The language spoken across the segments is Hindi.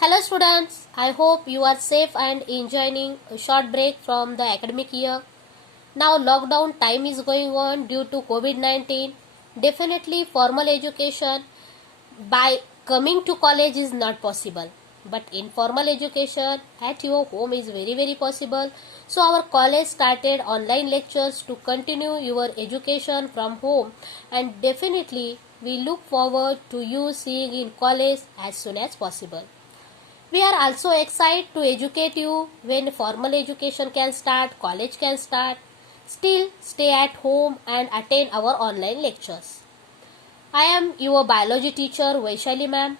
Hello students, I hope you are safe and enjoying a short break from the academic year. Now lockdown time is going on due to COVID-19. Definitely formal education by coming to college is not possible. But informal education at your home is very possible. So our college started online lectures to continue your education from home, and definitely we look forward to you seeing in college as soon as possible. We are also excited to educate you when formal education can start, college can start. Still, stay at home and attend our online lectures. I am your biology teacher Vaishali ma'am,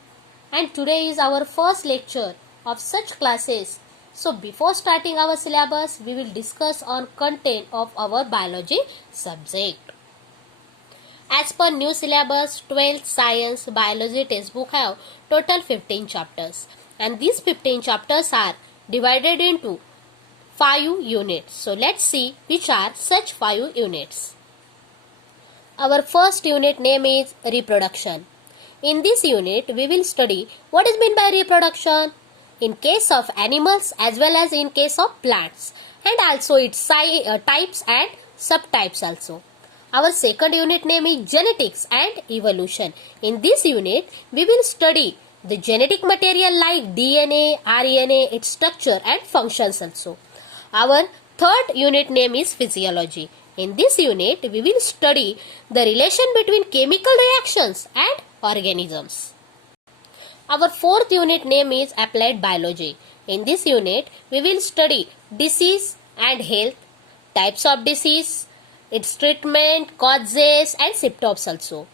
and today is our first lecture of such classes. So before starting our syllabus, we will discuss on content of our biology subject. As per new syllabus, 12th Science Biology textbook have total 15 chapters, and these 15 chapters are divided into 5 units. So let's see which are such 5 units. Our first unit name is reproduction. In this unit, we will study what is meant by reproduction in case of animals as well as in case of plants, and also its types and subtypes also. Our second unit name is genetics and evolution. In this unit, we will study the genetic material like DNA, RNA, its structure and functions also. Our third unit name is physiology. In this unit, we will study the relation between chemical reactions and organisms. Our fourth unit name is applied biology. In this unit, we will study disease and health, types of disease, its treatment, causes and symptoms also.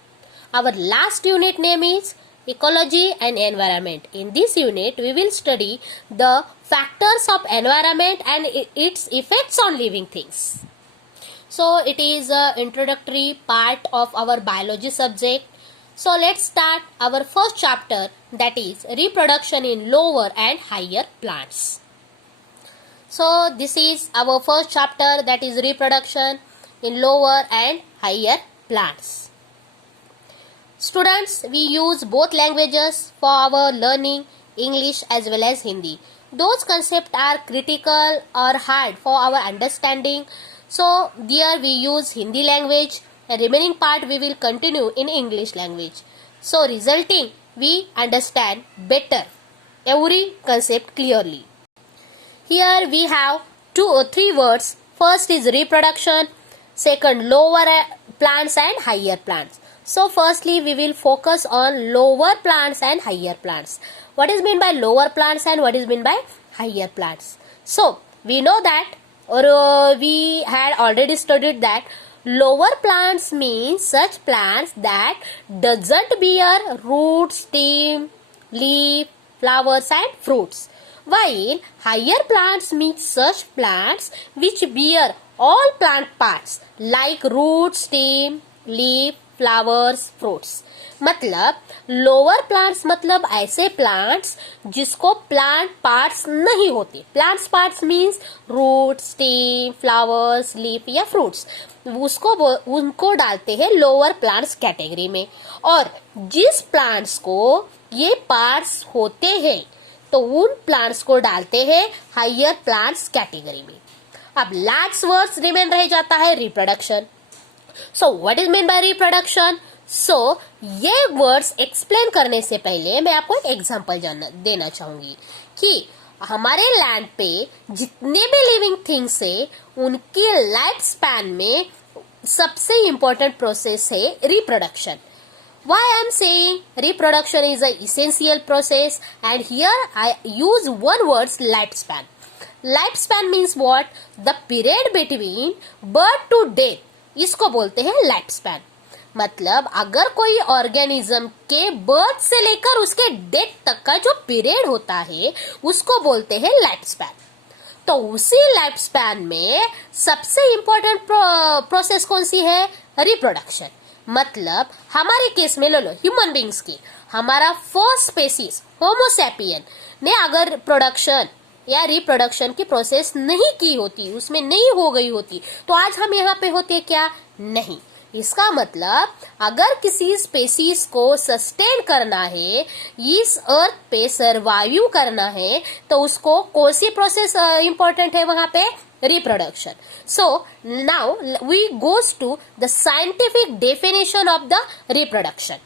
Our last unit name is ecology and environment. In this unit, we will study the factors of environment and its effects on living things. So it is an introductory part of our biology subject. So let's start our first chapter, that is reproduction in lower and higher plants. So this is our first chapter, that is reproduction in lower and higher plants. Students, we use both languages for our learning, English as well as Hindi. Those concepts are critical or hard for our understanding. So there we use Hindi language, and remaining part we will continue in English language. So resulting we understand better every concept clearly. Here we have 2 or 3 words. First is reproduction, second lower plants and higher plants. So firstly we will focus on lower plants and higher plants. What is meant by lower plants and what is meant by higher plants? So we know that, or we had already studied that lower plants means such plants that doesn't bear roots, stem, leaf, flowers and fruits. While higher plants means such plants which bear all plant parts like roots, stem, leaf, flowers, fruits. मतलब लोअर प्लांट्स मतलब ऐसे प्लांट्स जिसको प्लांट पार्ट्स नहीं होते. Plants parts means root, stem, flowers, leaf या फ्रूट्स. उनको डालते हैं लोअर प्लांट्स कैटेगरी में. और जिस प्लांट्स को ये पार्ट्स होते हैं तो उन प्लांट्स को डालते हैं हायर प्लांट्स कैटेगरी में. अब लास्ट वर्ड्स रिमेन रह जाता है reproduction. So what is meant by reproduction? So ये वर्ड्स एक्सप्लेन करने से पहले मैं आपको एक एग्जांपल देना चाहूंगी कि हमारे लैंड पे जितने भी लिविंग थिंग्स है उनकी लाइफ स्पैन में सबसे इम्पोर्टेंट प्रोसेस है reproduction. Why I am saying reproduction is an essential process, and here I use one word, lifespan. Lifespan means what? The period between birth to death. इसको बोलते हैं लाइफ स्पैन. मतलब अगर कोई ऑर्गेनिज्म के बर्थ से लेकर उसके डेथ तक का जो पीरियड होता है उसको बोलते हैं लाइफ स्पैन. तो उसी लाइफ स्पैन में सबसे इम्पोर्टेंट प्रोसेस कौन सी है? रिप्रोडक्शन. मतलब हमारे केस में लो ह्यूमन बींग्स की, हमारा फर्स्ट स्पेसीज होमोसैपियन ने अगर प्रोडक्शन या रिप्रोडक्शन की प्रोसेस नहीं की होती, उसमें नहीं हो गई होती, तो आज हम यहाँ पे होते क्या? नहीं. इसका मतलब अगर किसी स्पेसीज को सस्टेन करना है, इस अर्थ पे सर्वाइव करना है, तो उसको कौन सी प्रोसेस इंपॉर्टेंट है वहां पे? Reproduction. So now we goes to the scientific definition of the reproduction.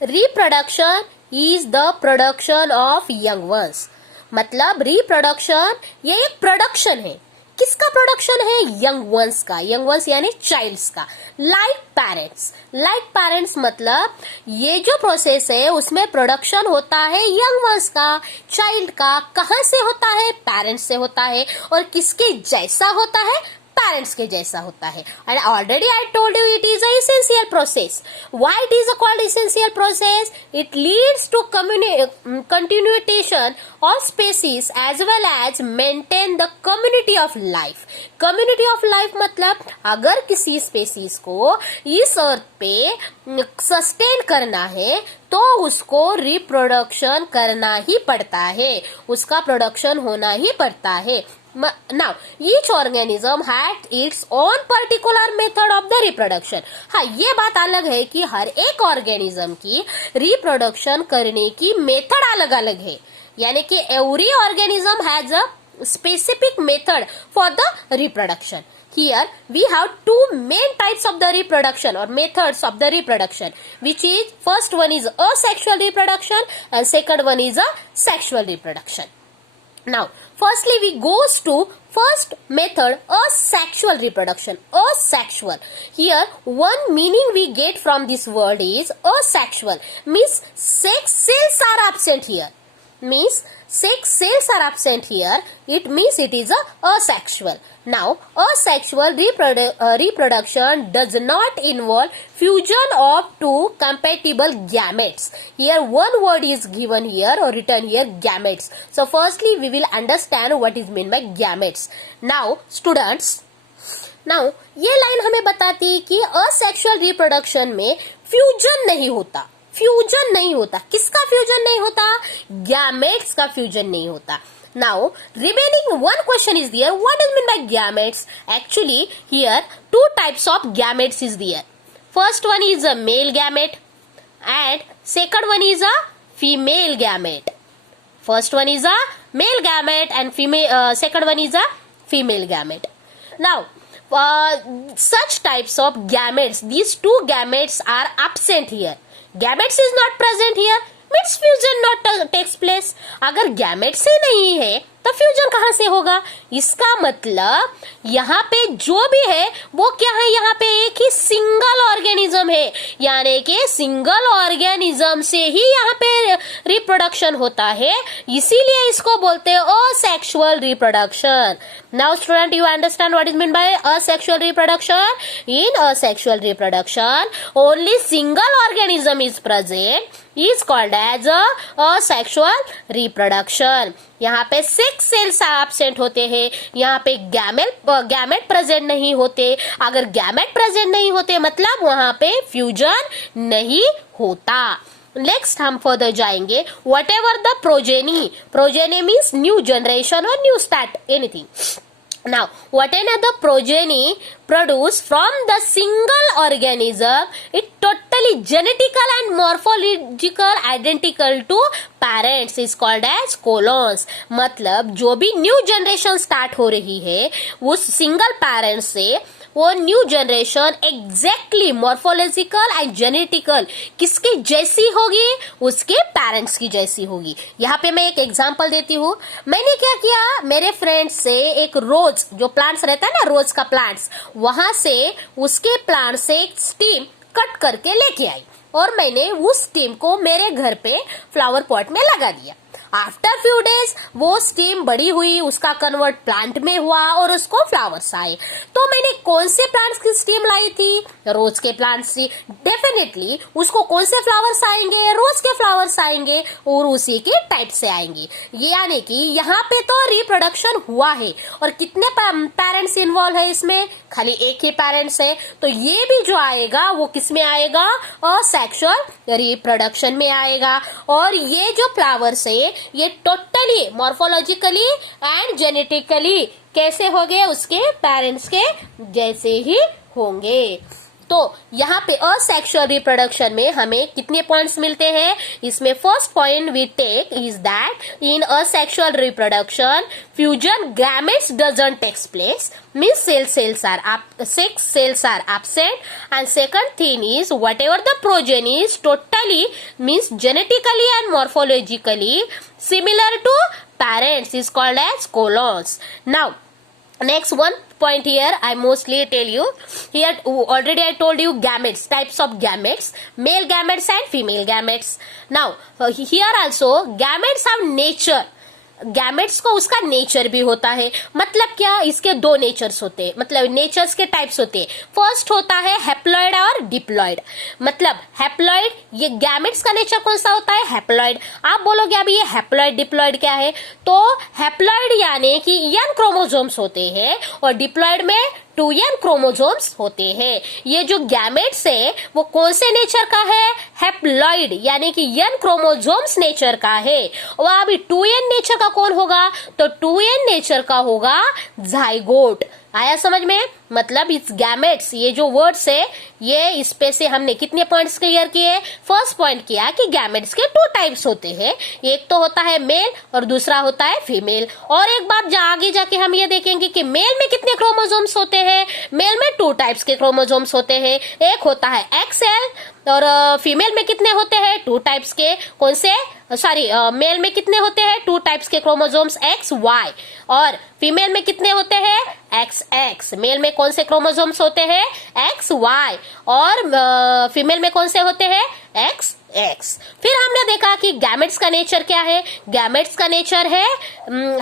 Reproduction is the production of young ones. मतलब रिप्रोडक्शन ये एक प्रोडक्शन है. किसका प्रोडक्शन है? यंग वंस का. यंग वंस यानी चाइल्ड्स का. Like parents. लाइक पेरेंट्स मतलब ये जो प्रोसेस है उसमें प्रोडक्शन होता है यंग वंस का, चाइल्ड का. कहां से होता है? पेरेंट्स से होता है. और किसके जैसा होता है? पेरेंट्स के जैसा होता है. And already I told you it is a essential process. Why it is called essential process? It leads to continuation of species as well as maintain the community of life. Community of life मतलब अगर किसी स्पेसीज को इस अर्थ पे सस्टेन करना है तो उसको रिप्रोडक्शन करना ही पड़ता है, उसका प्रोडक्शन होना ही पड़ता है. Now, each organism had its own particular method of the reproduction. हाँ, ये बात अलग है कि हर एक ऑर्गेनिज्म की रिप्रोडक्शन करने की मेथड अलग अलग है. यानी कि every organism has a specific method for the reproduction. Here we have two main types of the reproduction or methods of the reproduction, which is first one is asexual reproduction and second one is a sexual reproduction. Now, firstly we goes to first method, asexual reproduction. Asexual. Here one meaning we get from this word is asexual means sex cells are absent here. Means sex cells are absent here. It means it is a asexual. Now, asexual reproduction does not involve fusion of two compatible gametes. Here one word is given here or written here, gametes. So firstly we will understand what is meant by gametes. Now students, now ये लाइन हमें बताती है कि asexual reproduction में फ्यूजन नहीं होता. फ्यूजन नहीं होता. किसका फ्यूजन नहीं होता? गैमेट्स का फ्यूजन नहीं होता. Now, remaining one question is there. What is meant by gametes? Actually, here two types of gametes is there. First one is a male gamete and second one is a female gamete. First one is a male gamete and second one is a female gamete. Now, such types of gametes, these two gametes are absent here. Gametes is not present here. Means fusion not takes place. अगर गैमेट्स ही नहीं है तो फ्यूजन कहाँ से होगा? इसका मतलब यहाँ पे जो भी है वो क्या है? यहाँ पे एक ही सिंगल ऑर्गेनिज्म है, यानी कि सिंगल ऑर्गेनिज्म से ही यहाँ पे रिप्रोडक्शन होता है, इसीलिए इसको बोलते हैं asexual reproduction. Now student, you understand what is meant by asexual reproduction? In asexual reproduction, only single organism is present, is called as a asexual reproduction. यहाँ पे सेक्स सेल्स एब्सेंट होते हैं, यहाँ पे गैमेट प्रेजेंट नहीं होते. अगर गैमेट प्रेजेंट नहीं होते मतलब वहाँ पे फ्यूजन नहीं होता. नेक्स्ट हम फर्दर जाएंगे. Whatever the progeny means new generation और new start anything. Now, whatever the progeny produced from the single organism, it totally genetical and morphological identical to parents is called as colons. मतलब जो भी न्यू जनरेशन स्टार्ट हो रही है उस सिंगल पेरेंट से वो new generation exactly morphological and genetical किसकी जैसी होगी? उसके पेरेंट्स की जैसी होगी. यहाँ पे मैं एक एग्जांपल देती हूँ. मैंने क्या किया, मेरे फ्रेंड से एक रोज जो प्लांट्स रहता है ना, रोज का प्लांट्स, वहां से उसके प्लांट से एक स्टीम कट करके लेके आई और मैंने उस स्टीम को मेरे घर पे फ्लावर पॉट में लगा दिया. आफ्टर फ्यू डेज वो स्टीम बड़ी हुई, उसका कन्वर्ट प्लांट में हुआ और उसको फ्लावर्स आए. तो मैंने कौन से प्लांट्स की स्टीम लाई थी? रोज के प्लांट्स की. डेफिनेटली उसको कौन से फ्लावर्स आएंगे? रोज के फ्लावर्स आएंगे और उसी के टाइप से आएंगे. यानी कि यहाँ पे तो रिप्रोडक्शन हुआ है. और कितने पेरेंट्स इन्वॉल्व है इसमें? खाली एक ही पेरेंट्स है. तो ये भी जो आएगा वो किस में आएगा? असेक्सुअल रिप्रोडक्शन में आएगा. और ये जो फ्लावर्स है ये टोटली मॉर्फोलॉजिकली एंड जेनेटिकली कैसे हो गए? उसके पेरेंट्स के जैसे ही होंगे। तो यहाँ पे असेक्सुअल रिप्रोडक्शन में हमें कितने पॉइंट्स मिलते हैं? इसमें first point we take is that in asexual reproduction fusion gametes doesn't takes place, means sex cells are absent, and second thing is whatever the progeny is totally means genetically and morphologically similar to parents is called as colons. Now next one point here I mostly tell you here, already I told you gametes, types of gametes, male gametes and female gametes. Now here also gametes have nature, gametes को उसका नेचर भी होता है। मतलब क्या, इसके दो नेचर्स होते हैं, मतलब नेचर्स के टाइप्स होते हैं। फर्स्ट होता है हैप्लॉइड और डिप्लॉइड। मतलब हैप्लॉइड, ये गैमेट्स का नेचर कौन सा होता है? हैप्लॉइड। आप बोलोगे अभी ये हैप्लॉइड डिप्लॉइड क्या है? तो हैप्लॉइड यानी कि n क्रोमोसोम्स होते हैं और डिप्लॉइड में 2n क्रोमोसोम्स होते हैं। ये जो गैमेट्स है वो कौन से नेचर का है? हैप्लॉइड, यानी कि n क्रोमोसोम्स नेचर का है। और अभी 2n नेचर का कौन होगा? तो 2n नेचर का होगा जाइगोट। आया समझ में? मतलब इस गैमेट्स, ये जो वर्ड्स है, ये इस पे से हमने कितने पॉइंट्स क्लियर किए? फर्स्ट पॉइंट किया कि गैमेट्स के टू टाइप्स होते हैं, एक तो होता है मेल और दूसरा होता है फीमेल। और एक बात आगे जाके हम ये देखेंगे कि मेल में कितने क्रोमोसोम्स होते हैं। मेल में 2 टाइप्स के क्रोमोसोम्स होते हैं, एक होता है XL और फीमेल में कितने होते हैं? 2 टाइप्स के। कौन से? मेल में कितने होते हैं? 2 टाइप्स के क्रोमोसोम्स XY, और फीमेल में कितने होते हैं? XX। मेल में कौन से क्रोमोसोम्स होते हैं? XY, और फीमेल में कौन से होते हैं? XX। फिर हमने देखा कि गैमेट्स का नेचर क्या है? गैमेट्स का नेचर है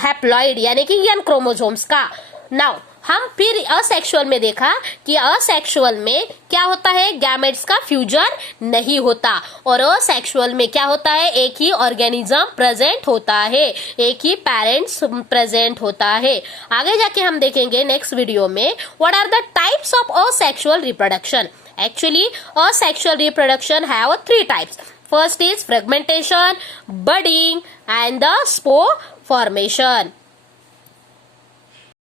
हैप्लॉइड, यानी कि n क्रोमोसोम्स का। नाउ हम फिर असेक्सुअल में देखा कि असेक्सुअल में क्या होता है? गैमेट्स का फ्यूजन नहीं होता, और असेक्सुअल में क्या होता है? एक ही ऑर्गेनिज्म प्रेजेंट होता है, एक ही पेरेंट्स प्रेजेंट होता है। आगे जाके हम देखेंगे नेक्स्ट वीडियो में what are the types of asexual reproduction. Actually, asexual reproduction have 3 types. First is fragmentation, budding, and the spore formation.